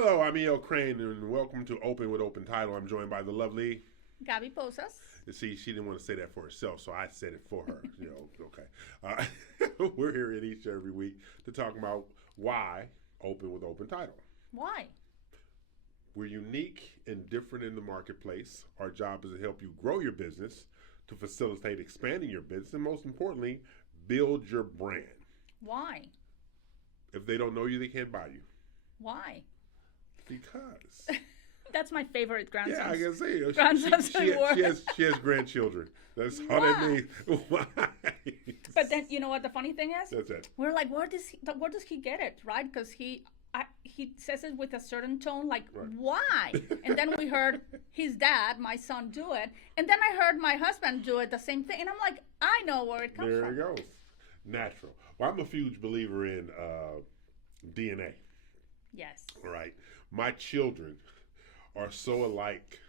Hello, I'm E.L. Crane, and welcome to Open with Open Title. I'm joined by the lovely. Gaby Posas. See, she didn't want to say that for herself, so I said it for her. Okay. We're here each and every week to talk about why Open with Open Title. Why? We're unique and different in the marketplace. Our job is to help you grow your business, to facilitate expanding your business, and most importantly, build your brand. Why? If they don't know you, they can't buy you. Why? Because. That's my favorite grandson. Yeah, I can see. She has grandchildren. That's all that means. Why? But then, you know what the funny thing is? That's it. We're like, where does he get it, right? Because he says it with a certain tone, like, right. Why? And then we heard his dad, my son, do it. And then I heard my husband do it, the same thing. And I'm like, I know where it comes from. There it goes. Natural. Well, I'm a huge believer in DNA. Yes. Right. My children are so alike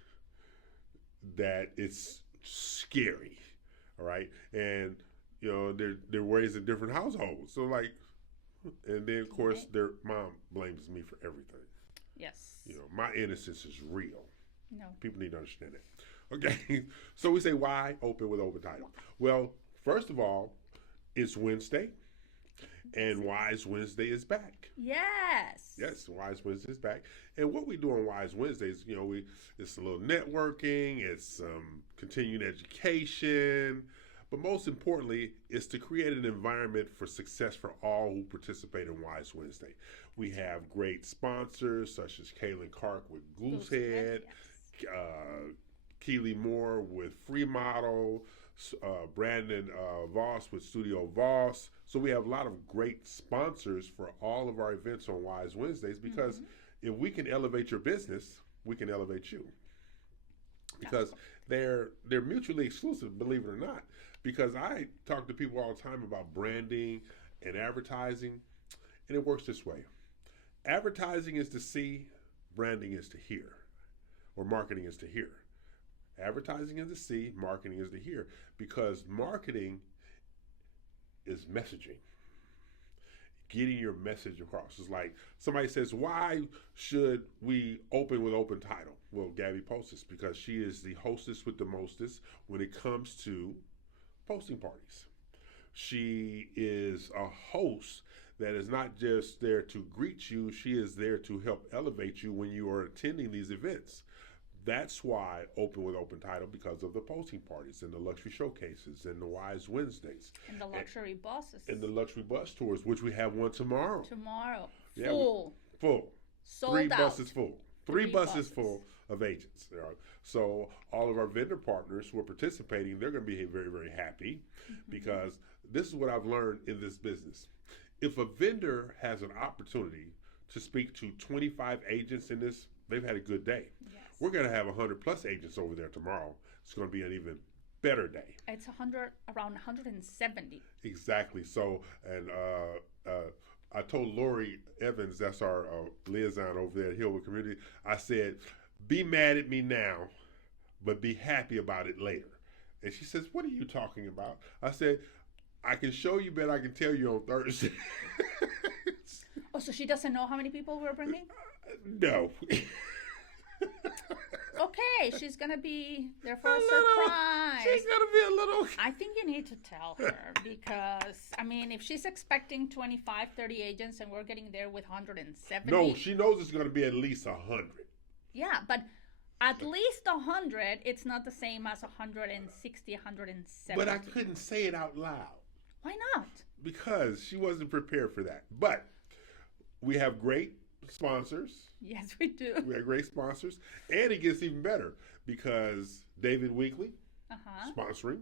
that it's scary. All right. And, they're raised in different households. So, and then, of course, their mom blames me for everything. Yes. My innocence is real. No. People need to understand that. Okay. So we say, why Open with Open Title? Well, first of all, it's Wednesday. And Wise Wednesday is back. Yes. Yes, Wise Wednesday is back. And what we do on Wise Wednesdays, it's a little networking, it's continuing education, but most importantly, it's to create an environment for success for all who participate in Wise Wednesday. We have great sponsors such as Kaylin Clark with Goosehead, yes. Keely Moore with Free Model, Brandon Voss with Studio Voss. So we have a lot of great sponsors for all of our events on Wise Wednesdays because if we can elevate your business, we can elevate you. Because they're mutually exclusive, believe it or not. Because I talk to people all the time about branding and advertising, and it works this way. Advertising is to see, branding is to hear, or marketing is to hear. Advertising is to see, marketing is to hear, because marketing is messaging, getting your message across. It's like somebody says, why should we open with Open Title? Well, Gaby Postas, because she is the hostess with the mostest when it comes to posting parties. She is a host that is not just there to greet you, she is there to help elevate you when you are attending these events. That's why Open with Open Title, because of the posting parties and the luxury showcases and the Wise Wednesdays. And the luxury buses. And the luxury bus tours, which we have one tomorrow. Full. Full. Sold Three out. Buses full. Three buses full of agents. So all of our vendor partners who are participating, they're going to be very, very happy because this is what I've learned in this business. If a vendor has an opportunity to speak to 25 agents in this, they've had a good day. Yes. We're going to have 100 plus agents over there tomorrow. It's going to be an even better day. It's around 170. Exactly. So, and I told Lori Evans, that's our liaison over there at Hillwood Community, I said, be mad at me now, but be happy about it later. And she says, what are you talking about? I said, I can show you, but I can tell you on Thursday. Oh, so she doesn't know how many people we're bringing? No. Okay, she's going to be there for a surprise. She's going to be a little. I think you need to tell her because, if she's expecting 25, 30 agents and we're getting there with 170. No, she knows it's going to be at least 100. Yeah, but at least 100, it's not the same as 160, 170. But I couldn't say it out loud. Why not? Because she wasn't prepared for that. But we have great sponsors. Yes, we do. We have great sponsors. And it gets even better because David Weekly sponsoring.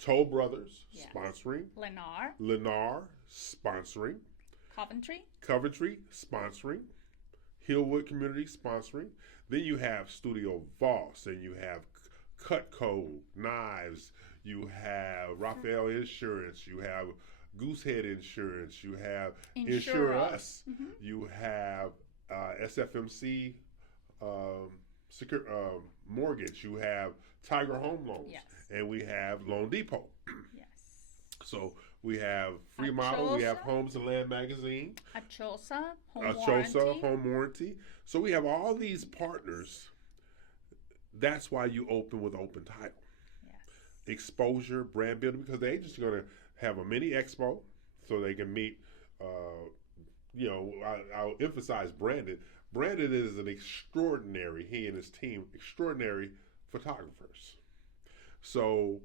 Toll Brothers sponsoring. Lennar sponsoring. Coventry sponsoring. Hillwood Community sponsoring. Then you have Studio Voss and you have Cutco Knives. You have Raphael Insurance. You have Goosehead Insurance. You have Insure Us. You have SFMC Mortgage. You have Tiger Home Loans. Yes. And we have Loan Depot. Yes. So We have Free Model. We have Homes and Land Magazine. Achosa, Home Warranty. So we have all these partners. That's why you open with Open Title. Yes. Exposure, brand building, because the agents are going to have a mini expo so they can meet, I'll emphasize Brandon. Brandon is an extraordinary, he and his team, extraordinary photographers. So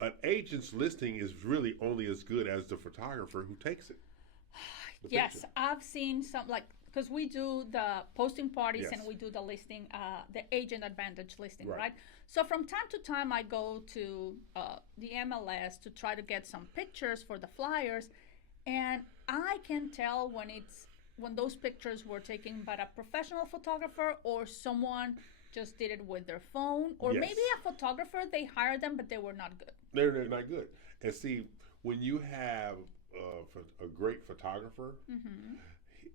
an agent's listing is really only as good as the photographer who takes it. Yes, picture. I've seen some, like, because we do the posting parties and we do the listing, the agent advantage listing, right? So from time to time, I go to the MLS to try to get some pictures for the flyers, and I can tell when those pictures were taken by a professional photographer or someone just did it with their phone, or maybe a photographer, they hired them, but they were not good. They're not good. And see, when you have a great photographer,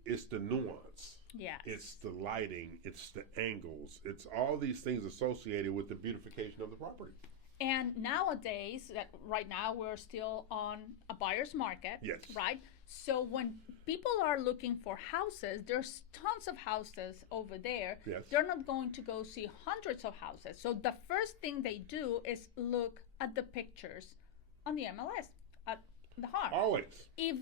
it's the nuance. Yes. It's the lighting. It's the angles. It's all these things associated with the beautification of the property. And nowadays, right now, we're still on a buyer's market. Yes. Right? So when people are looking for houses, there's tons of houses over there. Yes. They're not going to go see hundreds of houses. So the first thing they do is look at the pictures on the MLS, at the home. Always. If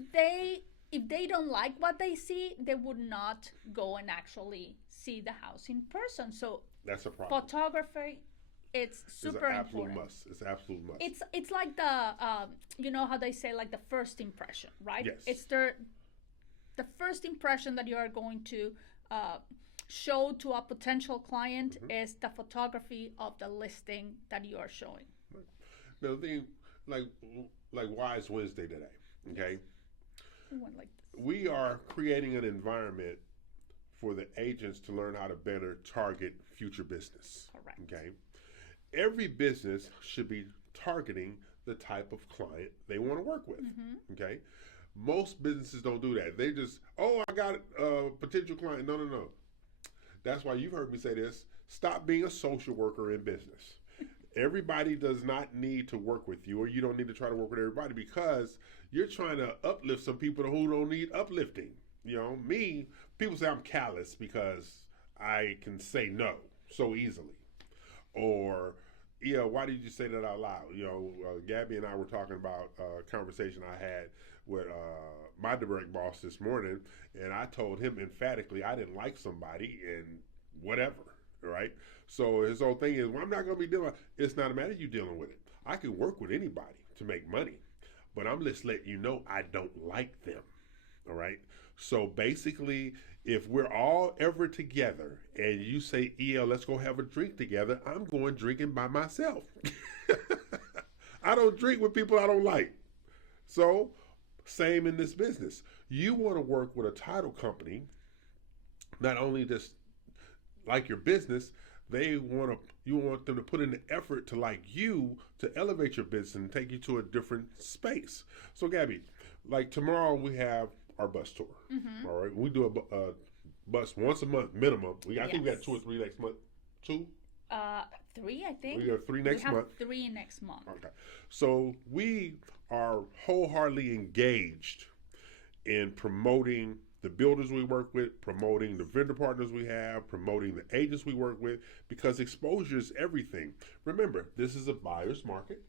they don't like what they see, they would not go and actually see the house in person. So that's a problem. Photography, it's super important. It's an absolute must. It's like the you know how they say, like, the first impression, right? Yes. It's the first impression that you are going to show to a potential client is the photography of the listing that you are showing. Now, the thing, like Wise Wednesday today, okay? We are creating an environment for the agents to learn how to better target future business. Correct. Okay. Every business should be targeting the type of client they want to work with. Okay. Most businesses don't do that. They just, I got a potential client. No. That's why you've heard me say this. Stop being a social worker in business. Everybody does not need to work with you, or you don't need to try to work with everybody, because you're trying to uplift some people who don't need uplifting. You know, me, people say I'm callous because I can say no so easily. Or, why did you say that out loud? Gaby and I were talking about a conversation I had with my direct boss this morning, and I told him emphatically I didn't like somebody and whatever, right? So his whole thing is, well, I'm not going to be dealing. It's not a matter of you dealing with it. I can work with anybody to make money, but I'm just letting you know I don't like them, all right? So basically, if we're all ever together and you say, let's go have a drink together, I'm going drinking by myself. I don't drink with people I don't like. So, same in this business. You want to work with a title company, not only just like your business, you want them to put in the effort to like you, to elevate your business and take you to a different space. So, Gaby, like tomorrow we have our bus tour. All right, we do a bus once a month minimum. I think we got 2 or 3 next month. 2? 3, I think. We have 3 next month. We have 3 next month. Okay, so we are wholeheartedly engaged in promoting the builders we work with, promoting the vendor partners we have, promoting the agents we work with, because exposure is everything. Remember, this is a buyer's market.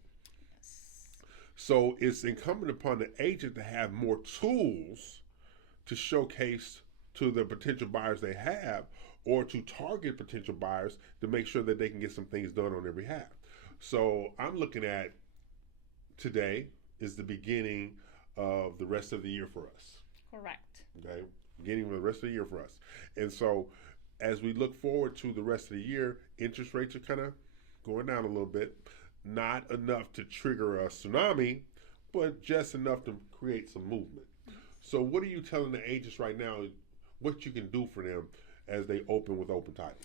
So it's incumbent upon the agent to have more tools to showcase to the potential buyers they have, or to target potential buyers to make sure that they can get some things done on their behalf. So I'm looking at today is the beginning of the rest of the year for us. Correct. Okay, beginning of the rest of the year for us. And so as we look forward to the rest of the year, interest rates are kind of going down a little bit. Not enough to trigger a tsunami, but just enough to create some movement. So what are you telling the agents right now, what you can do for them as they open with Open Title?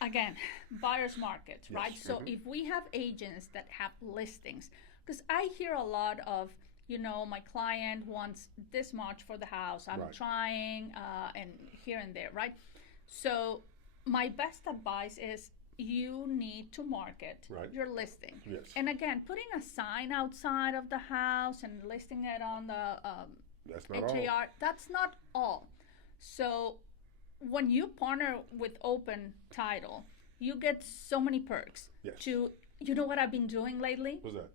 Again, buyer's market, right? Yes. So if we have agents that have listings, because I hear a lot of, my client wants this much for the house. I'm trying and here and there, right? So my best advice is, you need to market Right. your listing. Yes. And again, putting a sign outside of the house and listing it on the That's not HAR, all. that's not all. So when you partner with Open Title, you get so many perks. Yes. You know what I've been doing lately? What's that?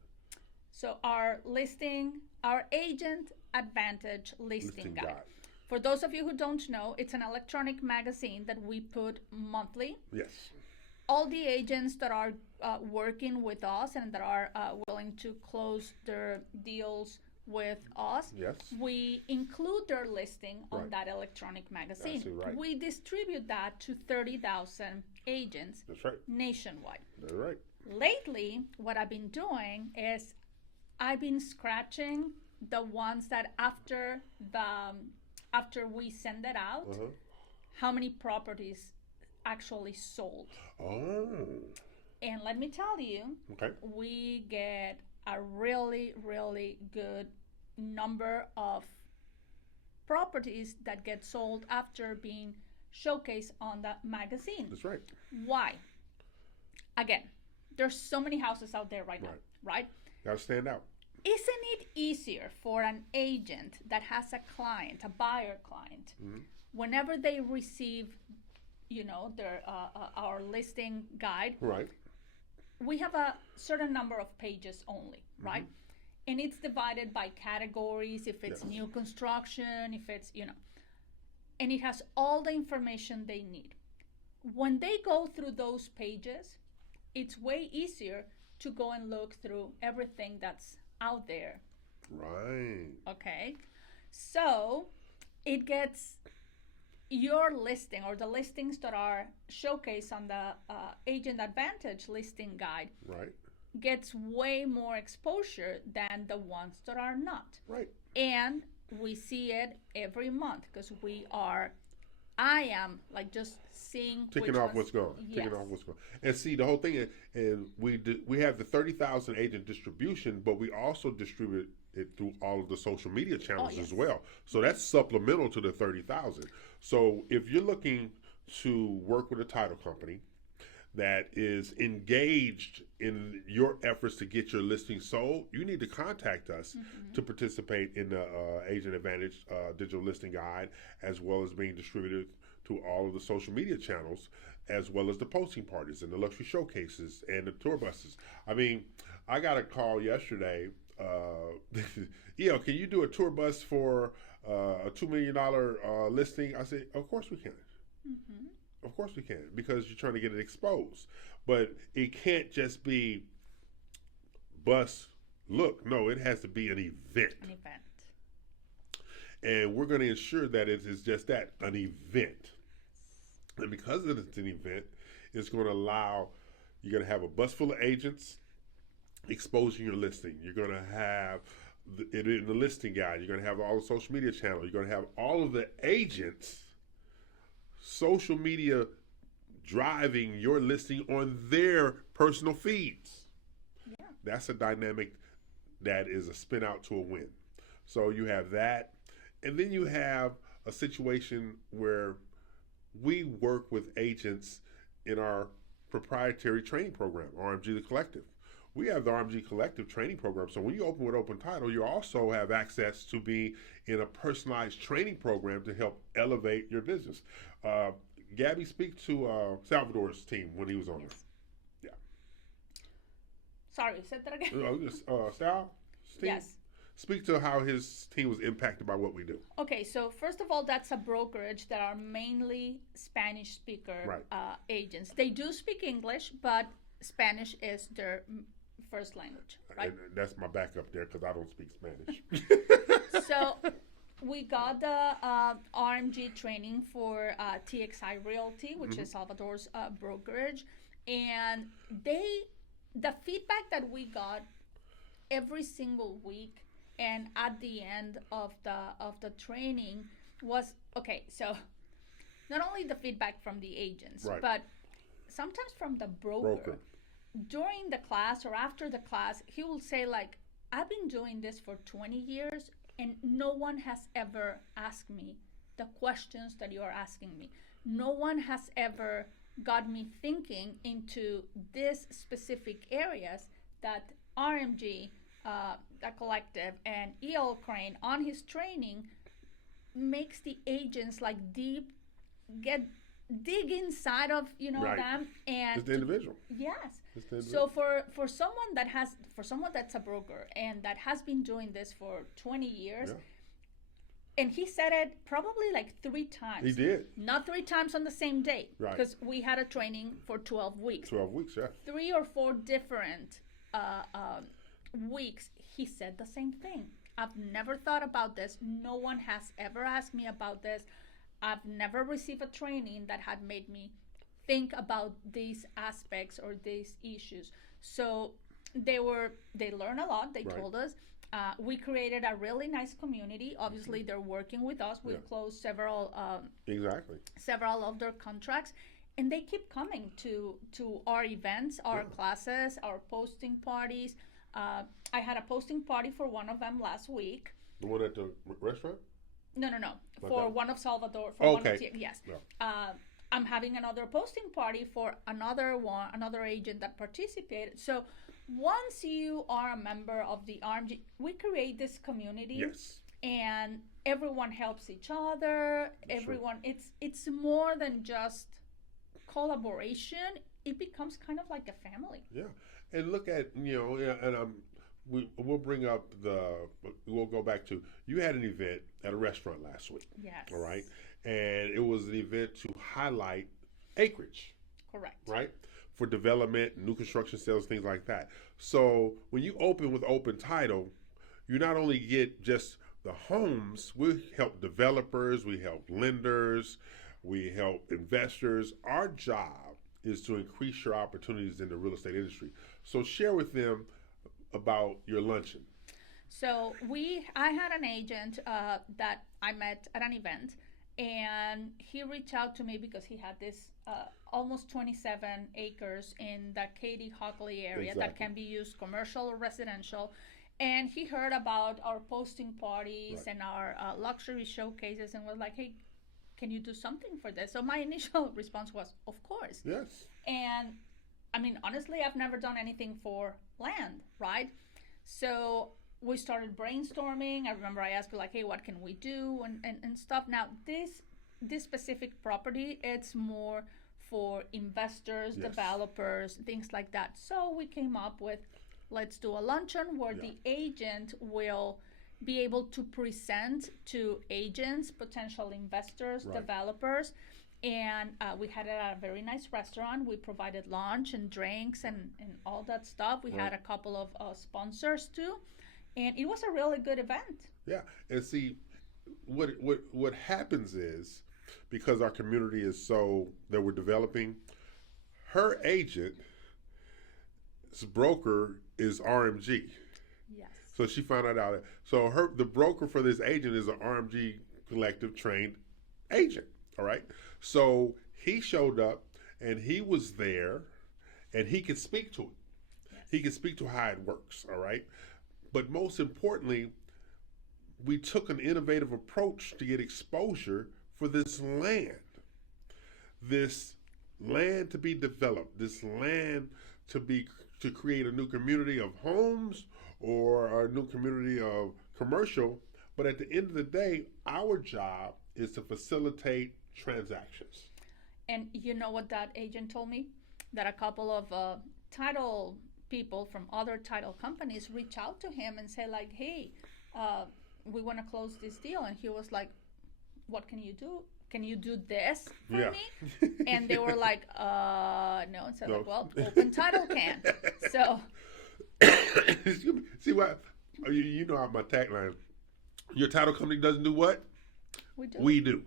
So our Agent Advantage listing guide. guide. For those of you who don't know, it's an electronic magazine that we put monthly. Yes. All the agents that are working with us and that are willing to close their deals with us, Yes. we include their listing on Right. that electronic magazine. That's right. We distribute that to 30,000 agents That's right. nationwide. That's right. Lately, what I've been doing is I've been scratching the ones that after we send it out, Uh-huh. how many properties actually sold. Oh. And let me tell you, Okay. we get a really, really good number of properties that get sold after being showcased on the magazine. That's right. Why? Again, there's so many houses out there right now, right? Gotta stand out. Isn't it easier for an agent that has a client, a buyer client, whenever they receive, their our listing guide? Right. We have a certain number of pages only, right? And it's divided by categories, if it's Yes. new construction, if it's, and it has all the information they need. When they go through those pages, it's way easier to go and look through everything that's out there. Right. Okay. So it gets your listing or the listings that are showcased on the Agent Advantage listing guide Right. gets way more exposure than the ones that are not. Right. And we see it every month because I am like just seeing Ticking which off ones- what's gone. Yes. Ticking off what's gone. And see, the whole thing is, and we have the 30,000 agent distribution, but we also distribute it through all of the social media channels yes. as well. So that's supplemental to the 30,000. So if you're looking to work with a title company that is engaged in your efforts to get your listing sold, you need to contact us to participate in the Agent Advantage digital listing guide, as well as being distributed to all of the social media channels, as well as the posting parties and the luxury showcases and the tour buses. I mean, I got a call yesterday. Can you do a tour bus for a $2 million listing? I said, of course we can. Of course we can, because you're trying to get it exposed. But it can't just be bus look. No, it has to be an event. An event. And we're going to ensure that it is just that, an event. And because it's an event, it's going to allow, you're going to have a bus full of agents exposing your listing. You're going to have it in the listing guide. You're going to have all the social media channels. You're going to have all of the agents social media driving your listing on their personal feeds. Yeah. That's a dynamic that is a spin out to a win. So you have that. And then you have a situation where we work with agents in our proprietary training program, RMG the Collective. We have the RMG Collective training program. So when you open with Open Title, you also have access to be in a personalized training program to help elevate your business. Gaby, speak to Salvador's team when he was on Yes. there. Sorry, say that again. Sal's team? Yes. Speak to how his team was impacted by what we do. Okay, so first of all, that's a brokerage that are mainly Spanish speaker agents. They do speak English, but Spanish is their first language, right? And that's my backup there because I don't speak Spanish. So we got the RMG training for TXI Realty, which is Salvador's brokerage, and the feedback that we got every single week and at the end of the training was okay. So not only the feedback from the agents, but sometimes from the broker. During the class or after the class, he will say like, "I've been doing this for 20 years and no one has ever asked me the questions that you are asking me. No one has ever got me thinking into these specific areas that RMG, the collective, and E.L. Crane on his training makes the agents like dig inside of Right. them and It's the individual. yes. It's the So individual. for someone that's a broker and that has been doing this for 20 years, Yeah. and he said it probably like 3 times. He did. Not 3 times on the same day, Right. because we had a training for 12 weeks. 12 weeks, yeah. 3 or 4 different weeks, he said the same thing. I've never thought about this. No one has ever asked me about this. I've never received a training that had made me think about these aspects or these issues. So they learn a lot. They Right. told us. We created a really nice community. Obviously, they're working with us. We've Yeah. closed several Exactly. of their contracts, and they keep coming to our events, our Yeah. classes, our posting parties. I had a posting party for one of them last week. The one at the restaurant? No, for that. one of Salvador. For one Okay. of yes. Yeah. I'm having another posting party for another agent that participated. So once you are a member of the RMG, we create this community. Yes. And everyone helps each other. Everyone, it's more than just collaboration. It becomes kind of like a family. Yeah. And look at, and we'll bring up we'll go back to, you had an event at a restaurant last week. Yes. All right. And it was an event to highlight acreage. Correct. Right? For development, new construction sales, things like that. So when you open with open title, you not only get just the homes, we help developers, we help lenders, we help investors. Our job is to increase your opportunities in the real estate industry. So share with them about your luncheon. So I had an agent that I met at an event, and he reached out to me because he had this almost 27 acres in the Katy Hockley area that Exactly. can be used commercial or residential. And he heard about our posting parties Right. and our luxury showcases and was like, hey, can you do something for this? So my initial response was, of course. Yes. And I mean, honestly, I've never done anything for land, right? So we started brainstorming. I remember I asked you like, hey, what can we do and stuff. Now this specific property, it's more for investors, Yes. developers, things like that. So we came up with, let's do a luncheon where Yeah. the agent will be able to present to agents, potential investors, Right. developers. And we had it at a very nice restaurant. We provided lunch and drinks and all that stuff. We had Right. a couple of sponsors too. And it was a really good event. Yeah. And see, what happens is, because our community is so that we're developing, her agent's broker is RMG. Yes. So she found out. So the broker for this agent is an RMG collective trained agent. All right. So he showed up and he was there, and he could speak to it. Yes. He could speak to how it works. All right. But most importantly, we took an innovative approach to get exposure for this land. This land to be developed. This land to create a new community of homes or a new community of commercial. But at the end of the day, our job is to facilitate transactions. And you know what that agent told me? That a couple of title people from other title companies reach out to him and say like, hey, we want to close this deal. And he was like, what can you do? Can you do this for Yeah. me? And they were like, no. And said No. like, well, open title can. So See what? You know my tagline. Your title company doesn't do what? we do. We do.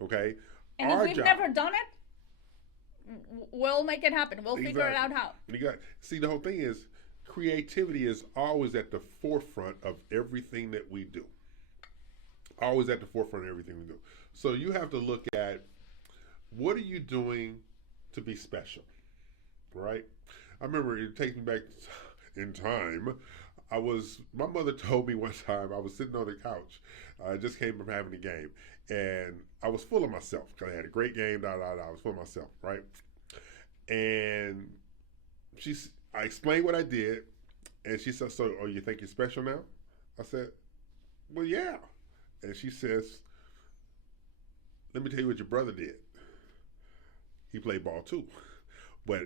Okay? And Our if we've job. never done it, we'll make it happen. We'll figure it out Exactly. how. See, the whole thing is creativity is always at the forefront of everything that we do. Always at the forefront of everything we do. So you have to look at, what are you doing to be special, right? I remember, it takes me back in time. My mother told me one time, I was sitting on the couch. I just came from having a game, and I was full of myself because I had a great game. I was full of myself, right? And I explained what I did, and she said, "So, oh, you think you're special now?" I said, "Well, yeah." And she says, "Let me tell you what your brother did. He played ball too, but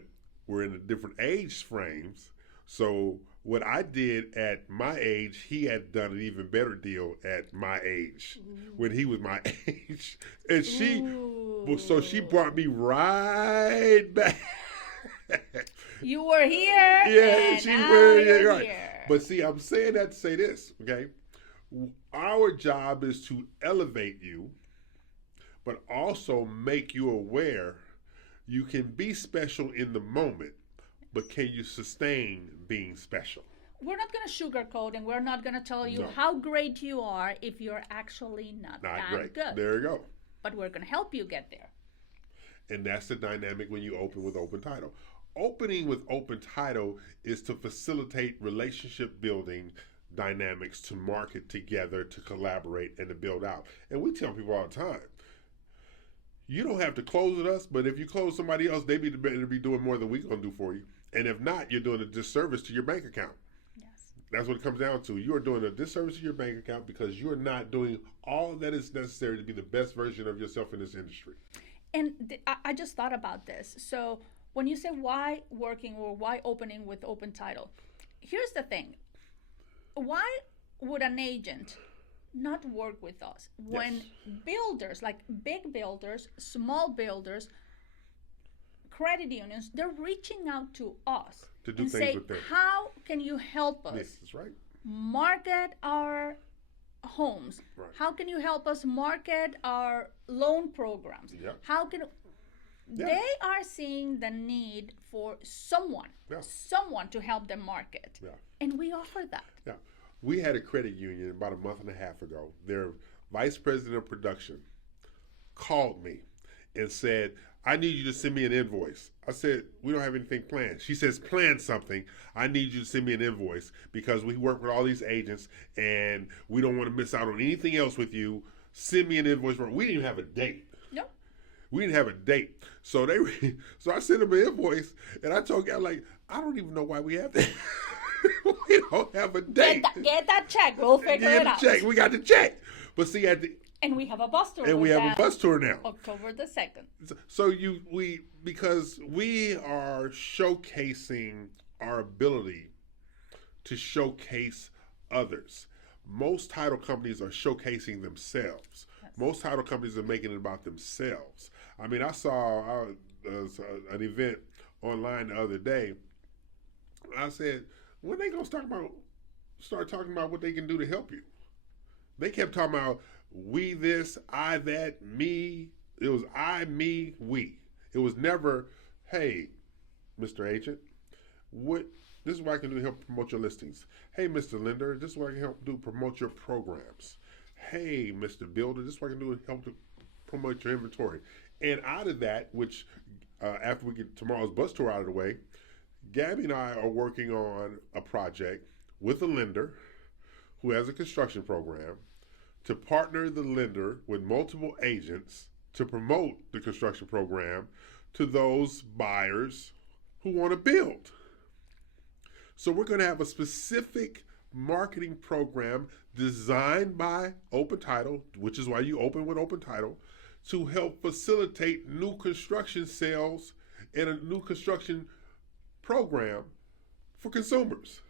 we're in different age frames. So what I did at my age, he had done an even better deal at my age when he was my age." And so she brought me right back. You were here. Yeah, and she now were you're right. here. But see, I'm saying that to say this, okay? Our job is to elevate you, but also make you aware you can be special in the moment, but can you sustain being special? We're not going to sugarcoat, and we're not going to tell you No. how great you are if you're actually not that great. good. There you go. But we're going to help you get there. And that's the dynamic when you open with open title. Opening with open title is to facilitate relationship building dynamics, to market together, to collaborate, and to build out. And we tell people all the time, you don't have to close with us, but if you close somebody else, they better be doing more than we're going to do for you. And if not, you're doing a disservice to your bank account. Yes. That's what it comes down to. You are doing a disservice to your bank account because you're not doing all that is necessary to be the best version of yourself in this industry. And I just thought about this. So when you say why working or why opening with open title, here's the thing. Why would an agent not work with us when builders, like big builders, small builders, credit unions, they're reaching out to us to do and things say, with them. how can you help us Yes, that's right. market our homes? Right. How can you help us market our loan programs? Yep. How can they are seeing the need for someone to help them market, and we offer that. Yeah, we had a credit union about a month and a half ago. Their vice president of production called me and said, "I need you to send me an invoice." I said, "We don't have anything planned." She says, "Plan something. I need you to send me an invoice because we work with all these agents and we don't want to miss out on anything else with you. Send me an invoice." We didn't even have a date. No. We didn't have a date. So I sent them an invoice, and I told Gaby, like, I don't even know why we have that. We don't have a date. Get that check. We'll figure it out. Check. We got the check. But see, and we have a bus tour. And we have a bus tour now. October the 2nd. So because we are showcasing our ability to showcase others. Most title companies are showcasing themselves. Most title companies are making it about themselves. I mean, I saw an event online the other day. I said, when they gonna start talking about what they can do to help you? They kept talking about we this, I that, me. It was I, me, we. It was never, hey, Mr. Agent, this is what I can do to help promote your listings. Hey, Mr. Lender, this is what I can help do promote your programs. Hey, Mr. Builder, this is what I can do to help to promote your inventory. And out of that, which after we get tomorrow's bus tour out of the way, Gaby and I are working on a project with a lender who has a construction program to partner the lender with multiple agents to promote the construction program to those buyers who want to build. So we're going to have a specific marketing program designed by Open Title, which is why you open with Open Title, to help facilitate new construction sales and a new construction program for consumers.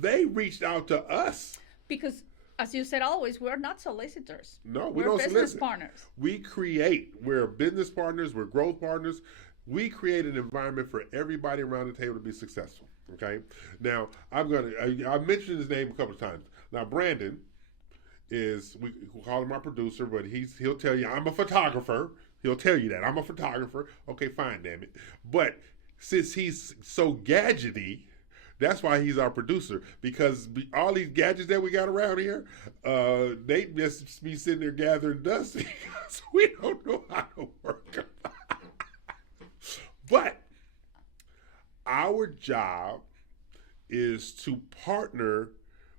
They reached out to us. Because, as you said always, we're not solicitors. No, we're don't business solicit. Partners. We're business partners, we're growth partners. We create an environment for everybody around the table to be successful. Okay. Now, I mentioned his name a couple of times. Now, Brandon we call him our producer, but he'll tell you I'm a photographer. He'll tell you that I'm a photographer. Okay, fine, damn it. But since he's so gadgety, that's why he's our producer, because all these gadgets that we got around here, they just be sitting there gathering dust because we don't know how to work them. But our job is to partner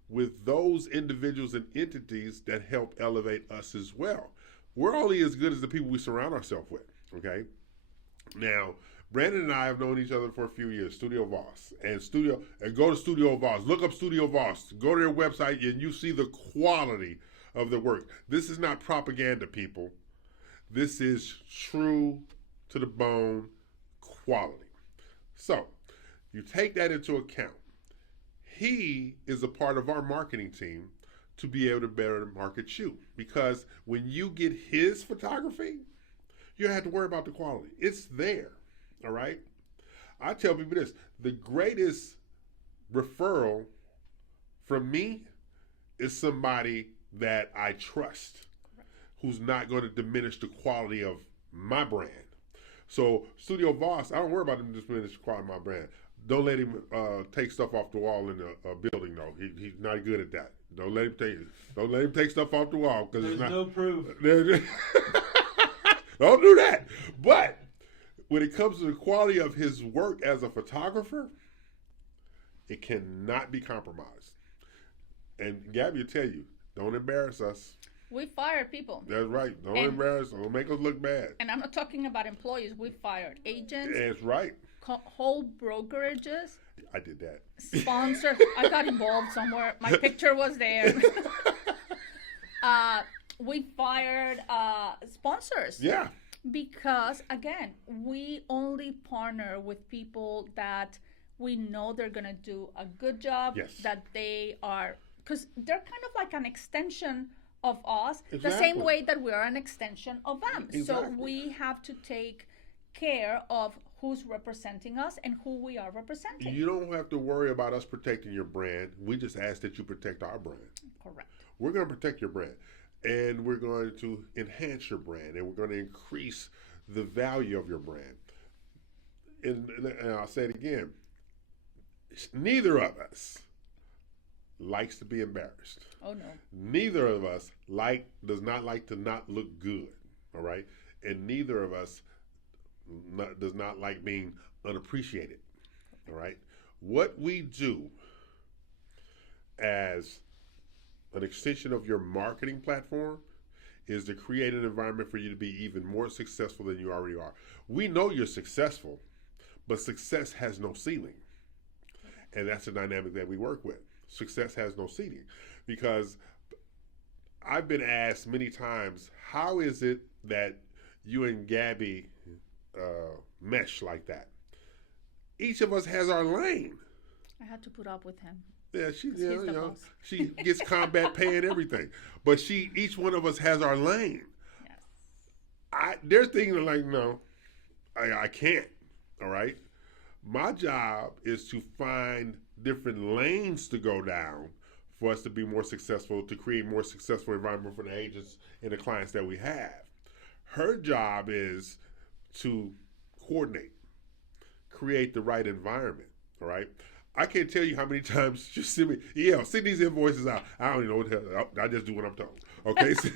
with those individuals and entities that help elevate us as well. We're only as good as the people we surround ourselves with, okay? Now, Brandon and I have known each other for a few years, Studio Voss. And go to Studio Voss. Look up Studio Voss. Go to their website and you see the quality of the work. This is not propaganda, people. This is true to the bone quality. So, you take that into account. He is a part of our marketing team to be able to better market you. Because when you get his photography, you don't have to worry about the quality. It's there, all right? I tell people this, the greatest referral from me is somebody that I trust, who's not going to diminish the quality of my brand. So Studio Voss, I don't worry about him diminishing the quality of my brand. Don't let him take stuff off the wall in a building, though. He's not good at that. Don't let him take stuff off the wall because there's no proof. Don't do that. But when it comes to the quality of his work as a photographer, it cannot be compromised. And Gaby will tell you, don't embarrass us. We fired people. That's right. Don't embarrass us. Don't make us look bad. And I'm not talking about employees. We fired agents. That's right. Whole brokerages. I did that. Sponsor. I got involved somewhere. My picture was there. We fired sponsors. Yeah. Because, again, we only partner with people that we know they're going to do a good job. Yes. That they are, because they're kind of like an extension of us, exactly. The same way that we are an extension of them. Exactly. So we have to take care of who's representing us and who we are representing. You don't have to worry about us protecting your brand. We just ask that you protect our brand. Correct. We're going to protect your brand. And we're going to enhance your brand. And we're going to increase the value of your brand. And I'll say it again. Neither of us likes to be embarrassed. Oh, no. Neither of us does not like to not look good. All right? And neither of us does not like being unappreciated. All right? What we do as an extension of your marketing platform is to create an environment for you to be even more successful than you already are. We know you're successful, but success has no ceiling. And that's the dynamic that we work with. Success has no ceiling. Because I've been asked many times, how is it that you and Gaby mesh like that? Each of us has our lane. I had to put up with him. Yeah, she gets combat pay and everything, but each one of us has our lane. Yes. They're thinking like, no, I can't. All right, my job is to find different lanes to go down for us to be more successful, to create more successful environment for the agents and the clients that we have. Her job is to coordinate, create the right environment. All right. I can't tell you how many times you send send these invoices out. I don't even know what the hell. I just do what I'm told. Okay? So,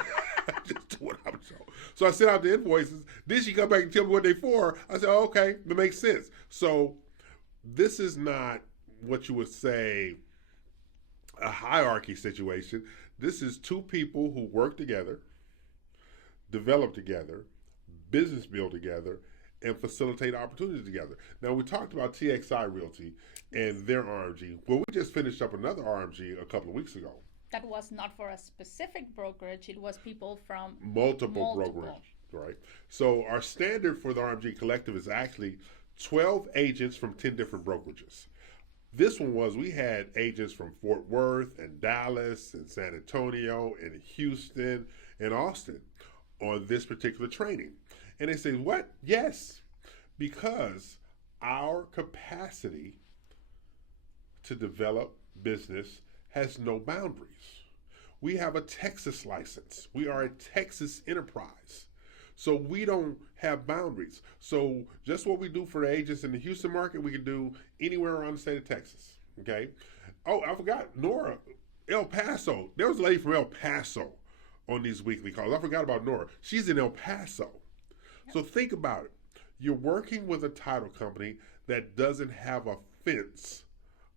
I just do what I'm told. So I send out the invoices. Then she come back and tell me what they for. I said, oh, okay, that makes sense. So this is not what you would say a hierarchy situation. This is two people who work together, develop together, business build together, and facilitate opportunities together. Now, we talked about TXI Realty and their RMG. Well, we just finished up another RMG a couple of weeks ago. That was not for a specific brokerage. It was people from multiple brokerage, right? So our standard for the RMG Collective is actually 12 agents from 10 different brokerages. This one we had agents from Fort Worth and Dallas and San Antonio and Houston and Austin on this particular training. And they say, what? Yes, because our capacity to develop business has no boundaries. We have a Texas license. We are a Texas enterprise. So we don't have boundaries. So just what we do for the agents in the Houston market, we can do anywhere around the state of Texas, okay? Oh, I forgot, Nora, El Paso. There was a lady from El Paso on these weekly calls. I forgot about Nora. She's in El Paso. So think about it. You're working with a title company that doesn't have a fence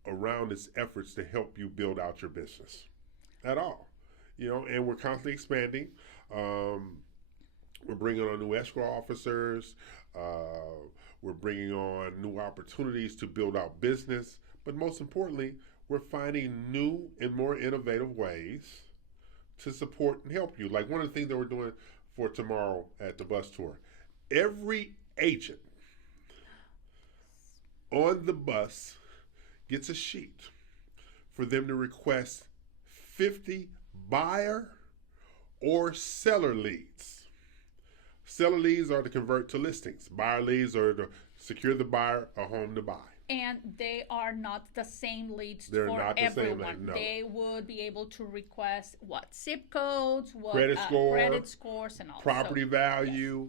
around its efforts to help you build out your business at all. And we're constantly expanding. We're bringing on new escrow officers. We're bringing on new opportunities to build out business. But most importantly, we're finding new and more innovative ways to support and help you. Like one of the things that we're doing for tomorrow at the bus tour, every agent on the bus gets a sheet for them to request 50 buyer or seller leads. Seller leads are to convert to listings. Buyer leads are to secure the buyer a home to buy. And they are not the same leads They're for not the everyone. same lead, no. They would be able to request zip codes, credit scores, and all. Property value,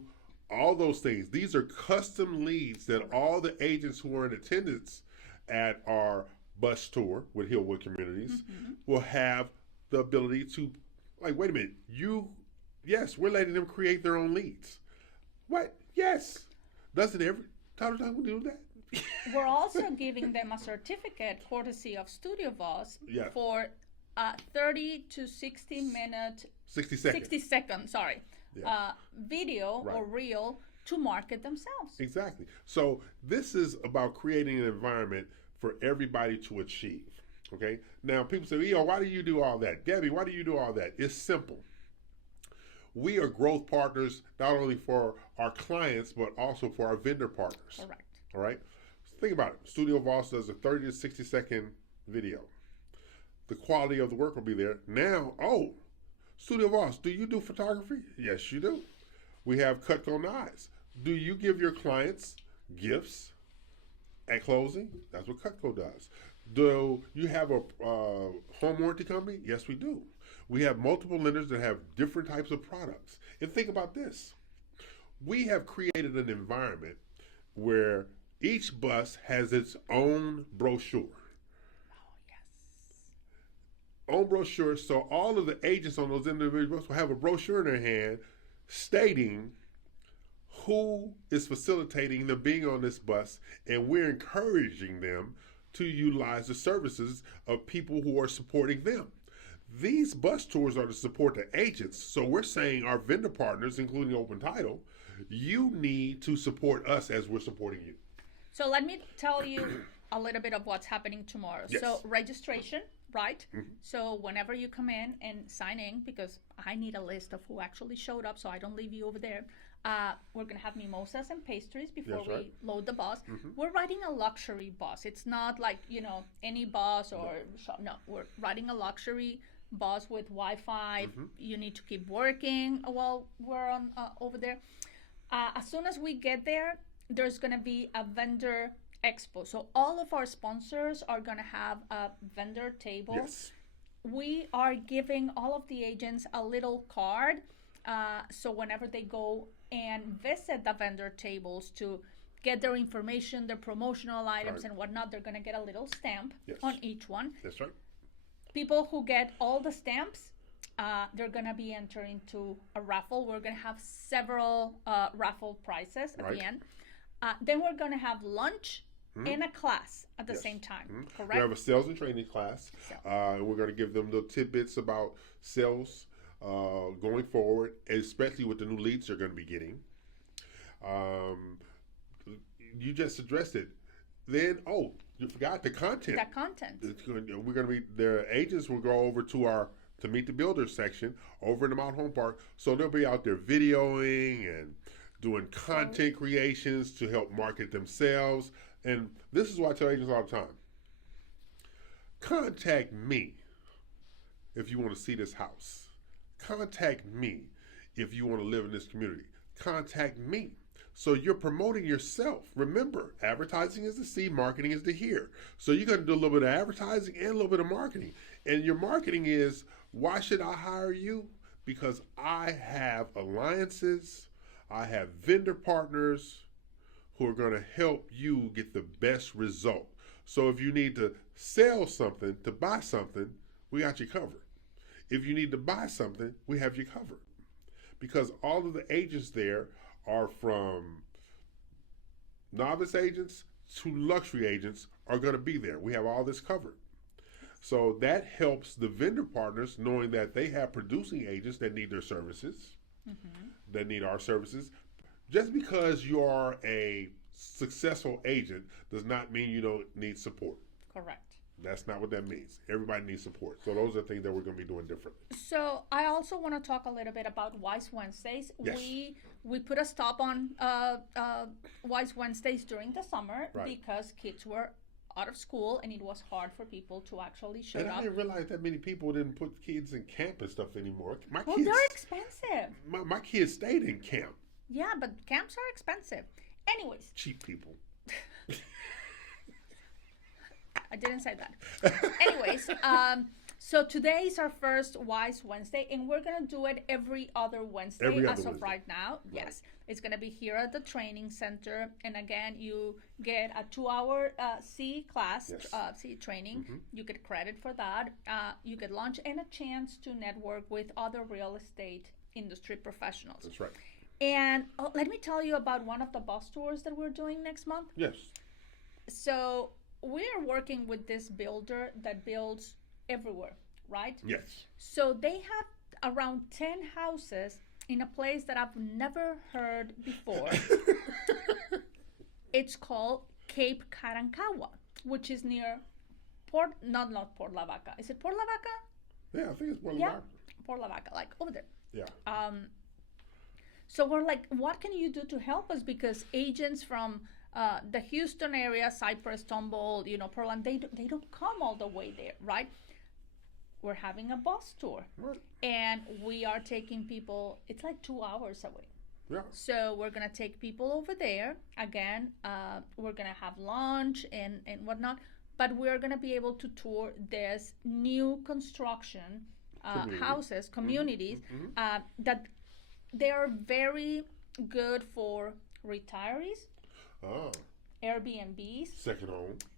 all those things. These are custom leads that all the agents who are in attendance at our bus tour with Hillwood Communities will have the ability to, like, wait a minute, yes, we're letting them create their own leads. What? Yes. Doesn't every title company do that? We're also giving them a certificate courtesy of Studio Voss for 30 to 60 minute 60 seconds video or reel to market themselves. Exactly. So this is about creating an environment for everybody to achieve. Okay. Now people say, why do you do all that? Gaby, why do you do all that? It's simple. We are growth partners not only for our clients but also for our vendor partners. Correct. All right. Think about it. Studio Voss does a 30 to 60 second video. The quality of the work will be there. Now, Studio Voss, do you do photography? Yes, you do. We have Cutco knives. Do you give your clients gifts at closing? That's what Cutco does. Do you have a home warranty company? Yes, we do. We have multiple lenders that have different types of products. And think about this. We have created an environment where each bus has its own brochure. Own brochure, so all of the agents on those individual buses will have a brochure in their hand stating who is facilitating them being on this bus, and we're encouraging them to utilize the services of people who are supporting them. These bus tours are to support the agents, so we're saying our vendor partners, including Open Title, you need to support us as we're supporting you. So let me tell you a little bit of what's happening tomorrow. Yes. So registration, right? So whenever you come in and sign in, because I need a list of who actually showed up so I don't leave you over there. We're going to have mimosas and pastries before we load the bus. We're riding a luxury bus. It's not like, any bus or shop. No, we're riding a luxury bus with Wi-Fi. You need to keep working while we're on over there. As soon as we get there, there's going to be a vendor expo. So all of our sponsors are going to have a vendor table. Yes. We are giving all of the agents a little card. So whenever they go and visit the vendor tables to get their information, their promotional items and whatnot, they're going to get a little stamp on each one. That's right. People who get all the stamps, they're going to be entering into a raffle. We're going to have several raffle prizes at the end. Then we're going to have lunch and a class at the same time, correct? We have a sales and training class. We're going to give them little tidbits about sales going forward, especially with the new leads they're going to be getting. You just addressed it. Then, you forgot the content. The content. We're going to be, their agents will go over to Meet the Builders section over in the Mount Home Park. So they'll be out there videoing and doing content creations to help market themselves. And this is what I tell agents all the time. Contact me if you want to see this house. Contact me if you want to live in this community. Contact me. So you're promoting yourself. Remember, advertising is the C, marketing is the here. So you're going to do a little bit of advertising and a little bit of marketing. And your marketing is, why should I hire you? Because I have alliances, I have vendor partners who are going to help you get the best result. So if you need to sell something, to buy something, we got you covered. If you need to buy something, we have you covered. Because all of the agents there are from novice agents to luxury agents are going to be there. We have all this covered. So that helps the vendor partners knowing that they have producing agents that need their services, that need our services. Just because you are a successful agent does not mean you don't need support. Correct. That's not what that means. Everybody needs support. So those are things that we're going to be doing differently. So I also want to talk a little bit about Wise Wednesdays. Yes. We put a stop on Wise Wednesdays during the summer because kids were out of school and it was hard for people to actually show up. I didn't realize that many people didn't put kids in camp and stuff anymore. They're expensive. My kids stayed in camp. Yeah, but camps are expensive. Anyways. Cheap people. I didn't say that. Anyways, so today is our first Wise Wednesday, and we're going to do it every other Wednesday of right now. Right. Yes. It's going to be here at the training center. And again, you get a 2-hour C class, C training. You get credit for that. You get lunch and a chance to network with other real estate industry professionals. That's right. And let me tell you about one of the bus tours that we're doing next month. Yes. So we're working with this builder that builds everywhere, right? Yes. So they have around 10 houses in a place that I've never heard before. It's called Cape Carankawa, which is near not Port Lavaca. Is it Port Lavaca? Yeah, I think it's Port Lavaca. Port Lavaca, like over there. Yeah. So we're like, what can you do to help us? Because agents from the Houston area, Cypress, Humboldt, Portland, they don't come all the way there, right? We're having a bus tour. Right. And we are taking people, it's like 2 hours away. Yeah. So we're going to take people over there. Again, we're going to have lunch and whatnot. But we're going to be able to tour this new construction houses, communities, that they are very good for retirees, Airbnbs,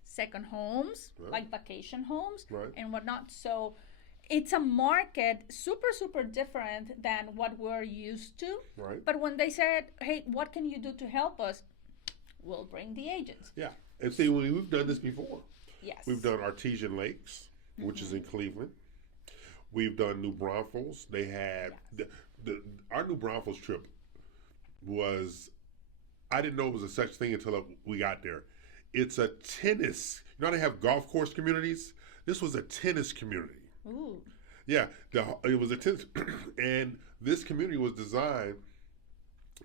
second homes, like vacation homes, and whatnot. So it's a market super different than what we're used to. Right. But when they said, hey, what can you do to help us? We'll bring the agents. Yeah. And see, we've done this before. Yes. We've done Artesian Lakes, which is in Cleveland. We've done New Braunfels. They had our New Braunfels trip was, I didn't know it was a such thing until we got there. It's a tennis. You know how they have golf course communities? This was a tennis community. Ooh. Yeah, it was a tennis, and this community was designed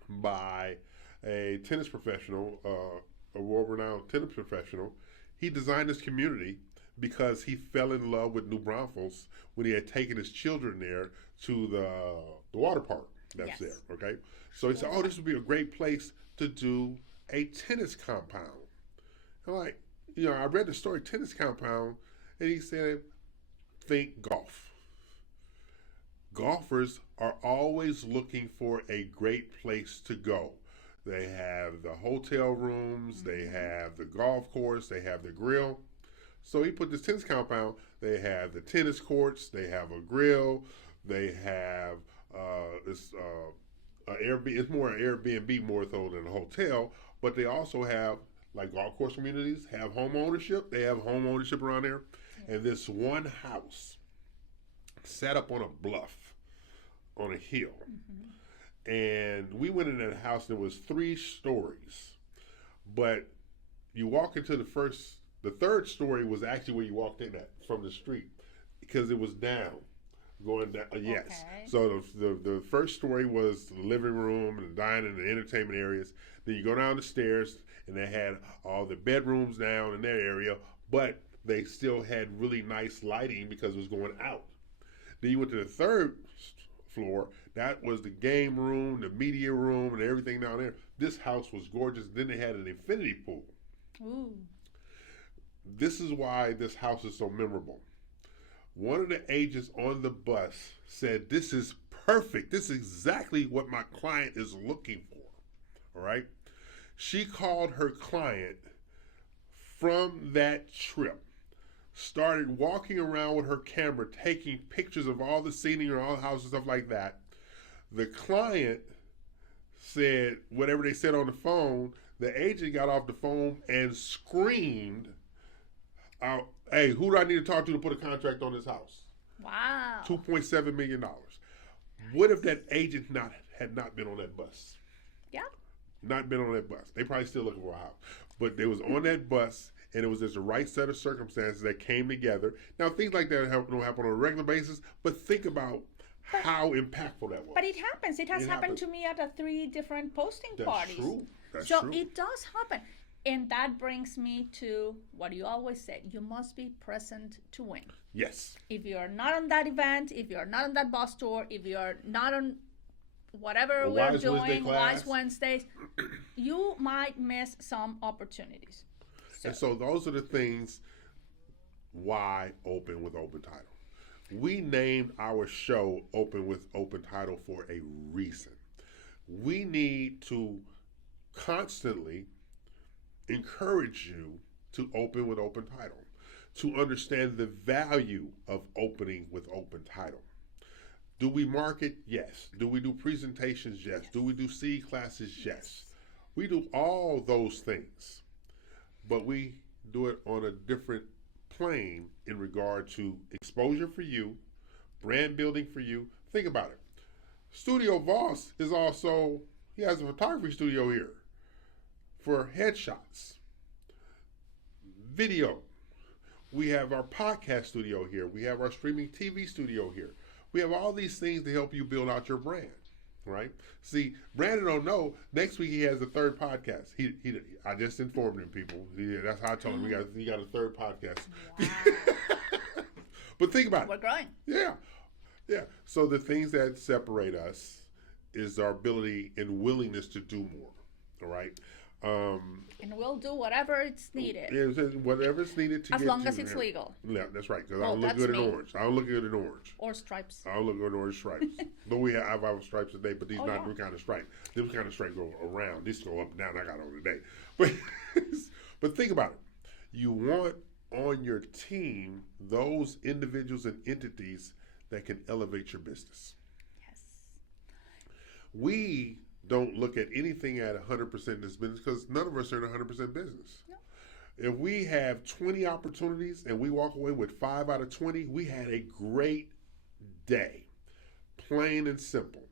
by a tennis professional, a world-renowned tennis professional. He designed this community because he fell in love with New Braunfels when he had taken his children there to the water park that's there, okay? So he said, this would be a great place to do a tennis compound. I'm like, I read the story, tennis compound, and he said, think golf. Golfers are always looking for a great place to go. They have the hotel rooms, they have the golf course, they have the grill. So he put this tennis compound, they have the tennis courts, they have a grill, they have Airbnb. It's more an Airbnb more so than a hotel, but they also have, like golf course communities, have home ownership. They have home ownership around there. Yeah. And this one house sat up on a bluff, on a hill. And we went in that house, and it was 3 stories. But you walk into the third story was actually where you walked in at from the street, because it was down. Going down, yes. Okay. So the first story was the living room and the dining and the entertainment areas. Then you go down the stairs, and they had all the bedrooms down in their area, but they still had really nice lighting because it was going out. Then you went to the third floor. That was the game room, the media room, and everything down there. This house was gorgeous. Then they had an infinity pool. Ooh. This is why this house is so memorable. One of the agents on the bus said, this is perfect. This is exactly what my client is looking for. All right. She called her client from that trip, started walking around with her camera, taking pictures of all the scenery, all the houses, stuff like that. The client said whatever they said on the phone. The agent got off the phone and screamed out, "Hey, who do I need to talk to put a contract on this house?" Wow. $2.7 million. What if that agent had not been on that bus? Yeah. Not been on that bus. They probably still looking for a house. But they was on that bus, and it was just the right set of circumstances that came together. Now, things like that don't happen on a regular basis, but think about how impactful that was. But it happens. It has happened to me at 3 different posting parties. True. That's so true. It does happen. And that brings me to what you always said. You must be present to win. Yes. If you're not on that event, if you're not on that bus tour, if you're not on whatever we're doing, Wise Wednesdays, you might miss some opportunities. And so those are the things why Open with Open Title. We named our show Open with Open Title for a reason. We need to constantly encourage you to open with open title, to understand the value of opening with open title. Do we market? Yes. Do we do presentations? Yes. Do we do seed classes? Yes. We do all those things, but we do it on a different plane in regard to exposure for you, brand building for you. Think about it. Studio Voss is also, he has a photography studio here for headshots, video. We have our podcast studio here. We have our streaming TV studio here. We have all these things to help you build out your brand, right? See, Brandon don't know. Next week he has a third podcast. I just informed him, people. That's how I told him he got a third podcast. Wow. But think about it. We're growing. Yeah. So the things that separate us is our ability and willingness to do more. All right. And we'll do whatever it's needed. Whatever it's needed to as get long to as it's him. legal. Yeah, that's right. Because I don't look good in orange. I don't look good in orange. Or stripes. I don't look good in orange stripes. Though we have our stripes today, but these not new kind of stripes. These kind of stripes go around. These go up and down. I got on today. But think about it. You want on your team those individuals and entities that can elevate your business. Yes. We don't look at anything at 100% in this business because none of us are in 100% business. No. If we have 20 opportunities and we walk away with 5 out of 20, we had a great day. Plain and simple.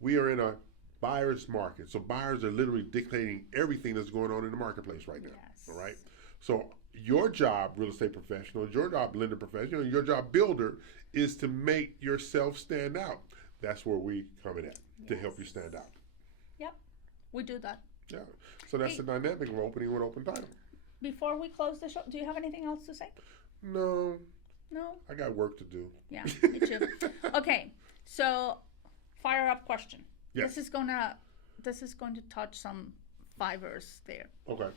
We are in a buyer's market. So buyers are literally dictating everything that's going on in the marketplace right now. Yes. All right. So your job, real estate professional, your job, lender professional, and your job, builder, is to make yourself stand out. That's where we come in at, to help you stand out. Yep, we do that. Yeah. So that's the dynamic of opening with open title. Before we close the show, do you have anything else to say? No. No? I got work to do. Yeah, me too. Okay, so fire up question. Yes. This is going to touch some fibers there. Okay.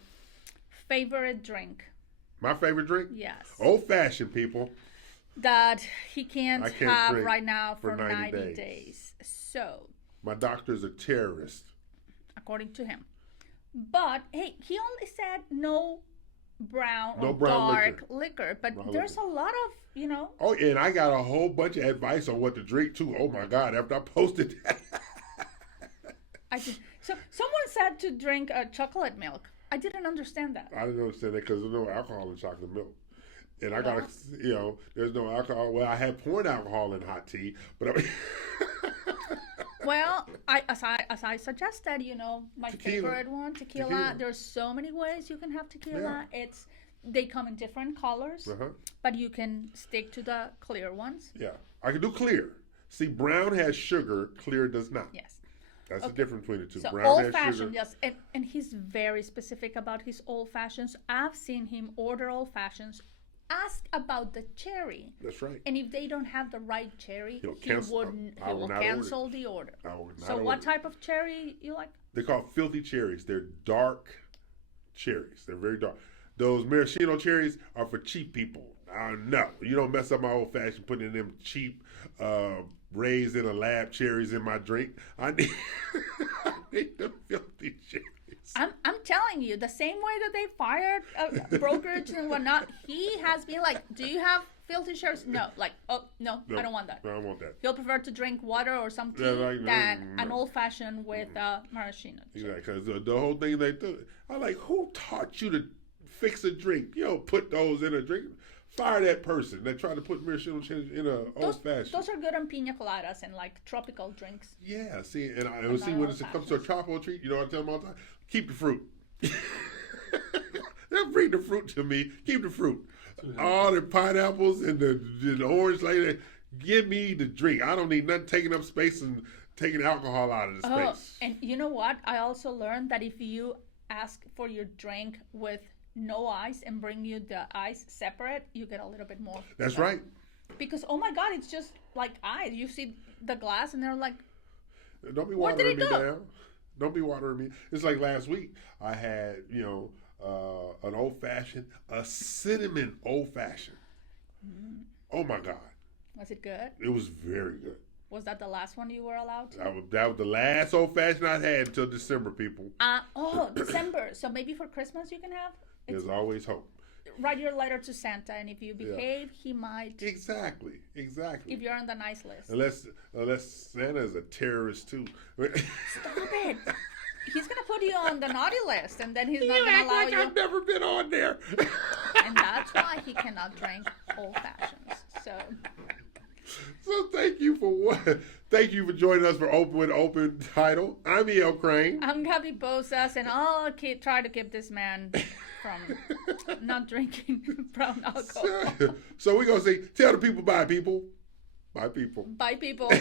Favorite drink? My favorite drink? Yes. Old fashioned, people. That he can't have drink right now for 90 days. So, my doctor's a terrorist. according to him. But hey, he only said no brown No or brown dark liquor. But Brown there's a lot of, Oh, and I got a whole bunch of advice on what to drink too. Oh my God! After I posted that, So someone said to drink chocolate milk. I didn't understand that. I didn't understand that because there's no alcohol in chocolate milk. And I got to, there's no alcohol. Well, I had poured alcohol in hot tea, but I mean, well, as I suggested, my Tequila. favorite one, tequila. There's so many ways you can have tequila. Yeah. They come in different colors, but you can stick to the clear ones. Yeah, I can do clear. See, brown has sugar, clear does not. Yes. That's the difference between the two. So Brown old has fashioned, sugar. yes, and he's very specific about his old fashions. I've seen him order old fashions. Ask about the cherry. That's right. And if they don't have the right cherry, He'll he cancel- will cancel the order. I will not So order what it. type of cherry you like? They're called filthy cherries. They're dark cherries. They're very dark. Those maraschino cherries are for cheap people. No, you don't mess up my old fashioned putting in them cheap raised in a lab cherries in my drink. I need the filthy cherries. I'm telling you, the same way that they fired brokerage and whatnot, he has been like, do you have filthy shirts? No. Like, oh, no, I don't want that. I don't want that. He'll prefer to drink water or some tea than an old-fashioned with maraschino. Exactly. Because the whole thing they do, I'm like, who taught you to fix a drink? You don't put those in a drink. Fire that person that tried to put maraschino in a old-fashioned. Those are good on pina coladas and like tropical drinks. Yeah, see, and I see when it comes to a tropical treat, you know what I tell them all the time? Keep the fruit. They'll bring the fruit to me. Keep the fruit. All the pineapples and the orange later. Give me the drink. I don't need nothing taking up space and taking alcohol out of the space. And you know what? I also learned that if you ask for your drink with no ice and bring you the ice separate, you get a little bit more. That's right. Because, oh my God, it's just like ice. You see the glass and they're like, don't be watering me down. Don't be watering me. It's like last week I had, an old-fashioned, a cinnamon old-fashioned. Oh my God. Was it good? It was very good. Was that the last one you were allowed to? That was the last old-fashioned I had until December, people. December. So maybe for Christmas you can have? There's always hope. Write your letter to Santa, and if you behave, he might. Exactly. If you're on the nice list. Unless Santa is a terrorist too. Stop it. He's gonna put you on the naughty list, and then he's not gonna allow you. I've never been on there. And that's why he cannot drink old fashions. So thank you for joining us for Open Title. I'm E.L. Crane. I'm Gaby Bosas, and I'll try to keep this man from not drinking brown alcohol. So we're gonna say, tell the people, bye people. Bye people. Bye people.